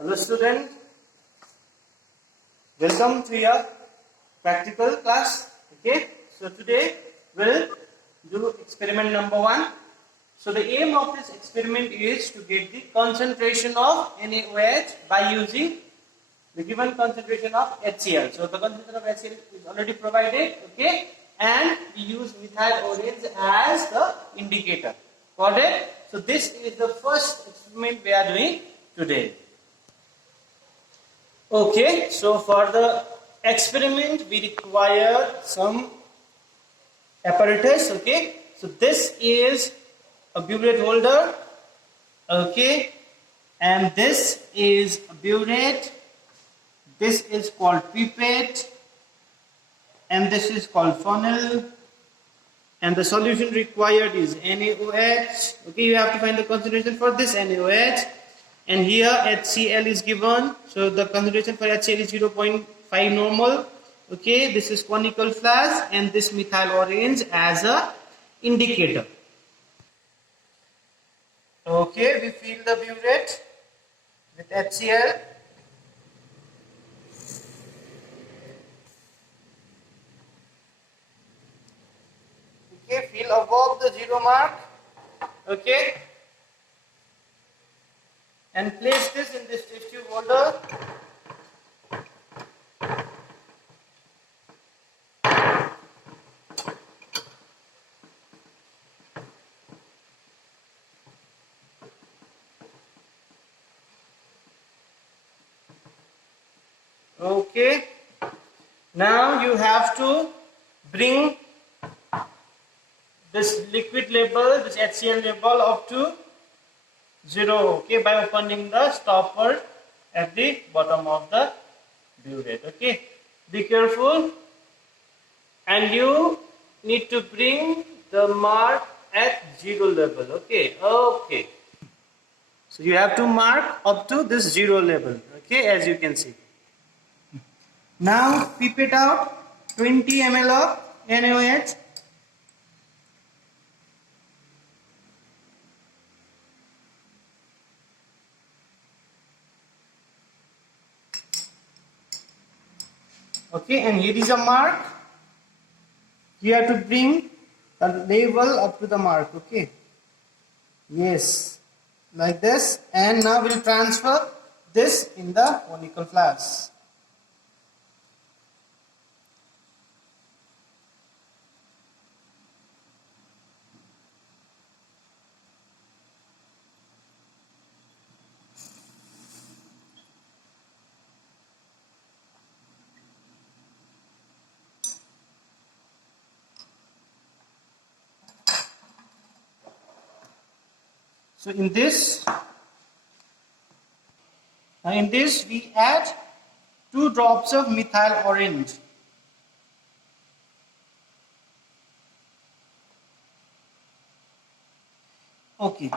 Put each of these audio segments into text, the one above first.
Hello student, welcome to your practical class. Okay, so today we'll do experiment number 1. So the aim of this experiment is to get the concentration of NaOH by using the given concentration of HCl. So the concentration of HCl is already provided, okay, and we use methyl orange as the indicator. Got it? So this is the first experiment we are doing today. Okay, so for the experiment we require some apparatus. Okay, so this is a burette holder, okay, and this is a burette. This is called pipette, and this is called funnel, and the solution required is NaOH. Okay, you have to find the concentration for this NaOH. And here HCl is given, so the concentration for HCl is 0.5 normal. Okay, this is conical flask and this methyl orange as a indicator. Okay, we fill the burette with HCl. Okay, fill above the 0 mark. Okay. And place this in this test tube holder. Okay. Now you have to bring this liquid level, this HCl level up to 0, okay, by opening the stopper at the bottom of the burette. Okay, be careful, and you need to bring the mark at 0 level. Okay, so you have to mark up to this 0 level. Okay, as you can see. Now pipette out 20 ml of NaOH. Okay, and here is a mark. You have to bring the level up to the mark. Okay, yes, like this. And now we'll transfer this in the conical flask. So in this we add 2 drops of methyl orange. Okay.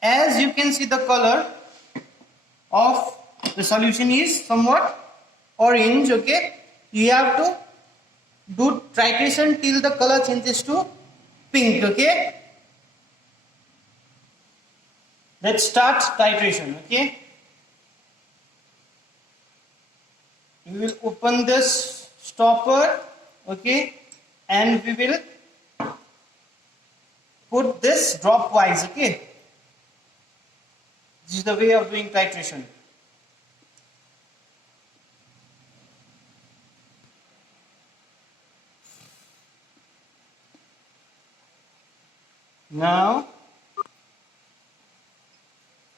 As you can see, the color of the solution is somewhat orange. Okay. You have to do titration till the color changes to pink. Okay. Let's start titration. Okay, we will open this stopper. Okay, and we will put this drop wise. Okay, this is the way of doing titration. Now,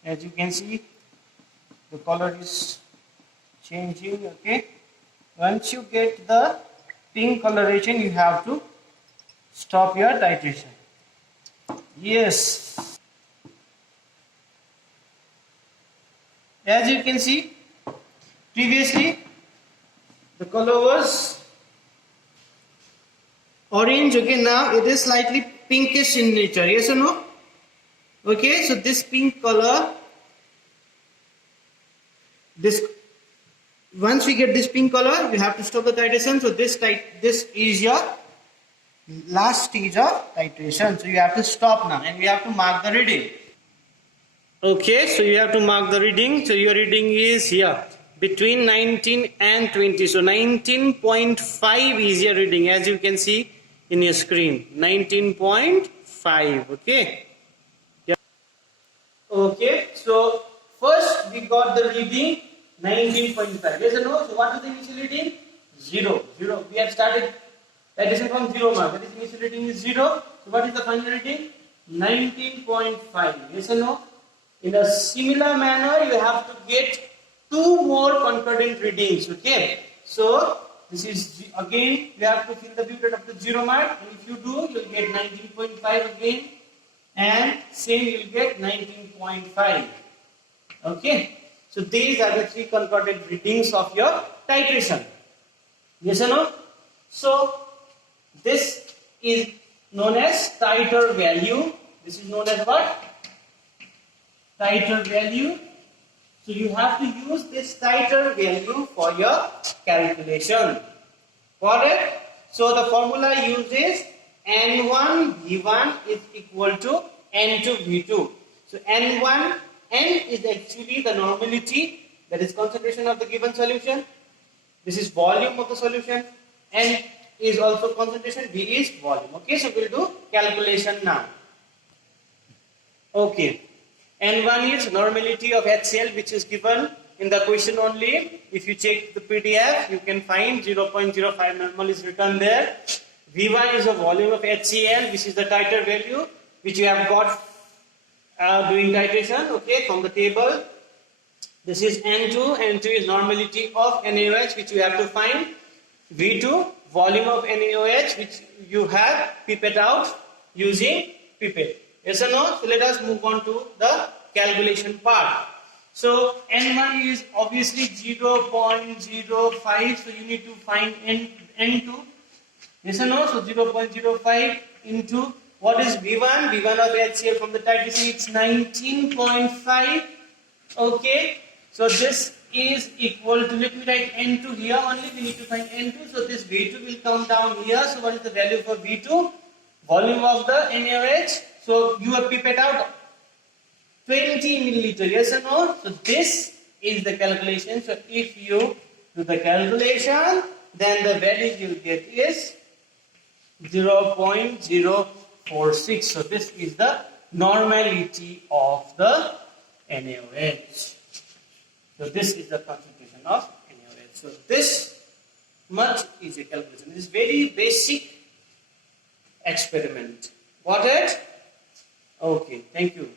as you can see, the color is changing. Okay, once you get the pink coloration, you have to stop your titration. Yes, as you can see, previously the color was orange. Okay, now it is slightly pinkish in nature. Yes or no? Okay, so this pink color, once we get this pink color, you have to stop the titration. So this is your last stage of titration. So you have to stop now, and we have to mark the reading. Okay, so you have to mark the reading. So your reading is here between 19 and 20. So 19.5 is your reading, as you can see in your screen. 19.5. Okay. Yeah. Okay. So first we got the reading 19.5. Yes or no? So what is the initial reading? 0. 0. We have started addition from 0 mark. That is initial reading is 0. So what is the final reading? 19.5. Yes or no? In a similar manner, you have to get two more concordant readings. Okay. So this is again you have to fill the butyrate of the 0 mark, and if you do, you will get 19.5 again, and same you will get 19.5. Okay. So these are the three concordant readings of your titration. Yes or no? So this is known as titer value. This is known as what? Titer value. So you have to use this titer value for your calculation. Got it? So the formula uses N1 V1 is equal to N2 V2. So N1, N is actually the normality, that is concentration of the given solution. This is volume of the solution. N is also concentration, V is volume. Okay, so we'll do calculation now. Okay. N1 is normality of HCl, which is given in the question only. If you check the PDF, you can find 0.05 normal is written there. V1 is the volume of HCl, which is the titer value, which you have got doing titration, okay, from the table. This is N2. N2 is normality of NaOH, which you have to find. V2, volume of NaOH, which you have pipette out using pipette. Yes or no? So let us move on to the calculation part. So N1 is obviously 0.05. So you need to find N2. Yes or no? So 0.05 into what is V1? V1 of HCl from the titration, it's 19.5. Okay. So this is equal to, let me write N2 here only. We need to find N2. So this V2 will come down here. So what is the value for V2? Volume of the NaOH. So you have pipette out 20 milliliter, yes or no? So this is the calculation. So if you do the calculation, then the value you get is 0.046. So this is the normality of the NaOH. So this is the concentration of NaOH. So this much is a calculation. This is very basic experiment. Got it? Okay, thank you.